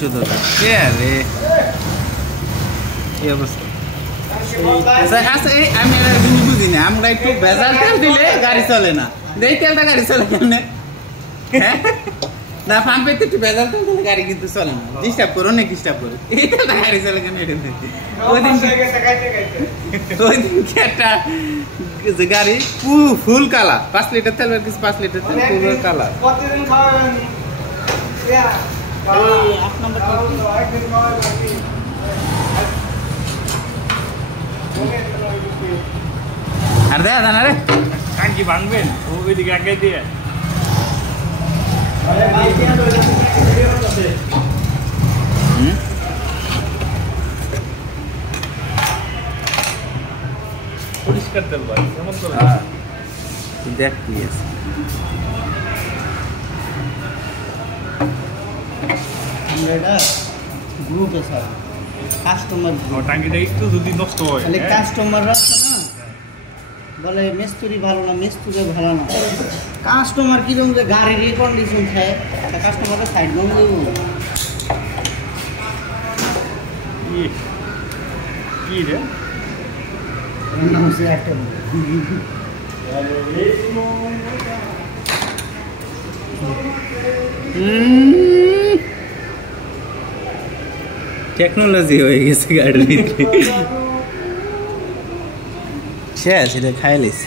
শুধু কে রে কি অবস্থা আচ্ছা এই আমি জিনিস বুঝি না আমরা একটু ভেজাল তেল দিলে গাড়ি চলে না এই তেলটা গাড়ি চলে কেন না পাম্পে একটু ভেজাল তেল দিলে গাড়ি কিন্তু চলে না ডিস্টার্ব করো না ডিস্টার্ব করো এই তেলটা গাড়ি চলে কেন এটা ওই দিন একটা গাড়ি ফুল কালা 5 লিটার তেল 5 লিটার তেল ফুল কালা প্রতিদিন খাওয়াবেন এই 8 নম্বর আর দেখা জানা রে টাঙ্কি ভাঙবেন ওইদিকে আগে দিয়ে পরিষ্কার তেল ভাই কেমন করে দেখ কি আছে আমরা এটা গ্রুপে স্যার কাস্টমার টাঙ্কিটা একটু যদি নষ্ট হয় তাহলে কাস্টমার রাখছে না বলে মিস্ত্রি ভালো না মিস্ত্রি ভালো না কাস্টমার কিরকম যে গাড়ির কন্ডিশন থাকে কাস্টমারের সাইড বন্ধ দেবো কি রে টেকনোলজি হয়ে গেছে গাড়ির ভিতরে শেষ এটা খাইলিস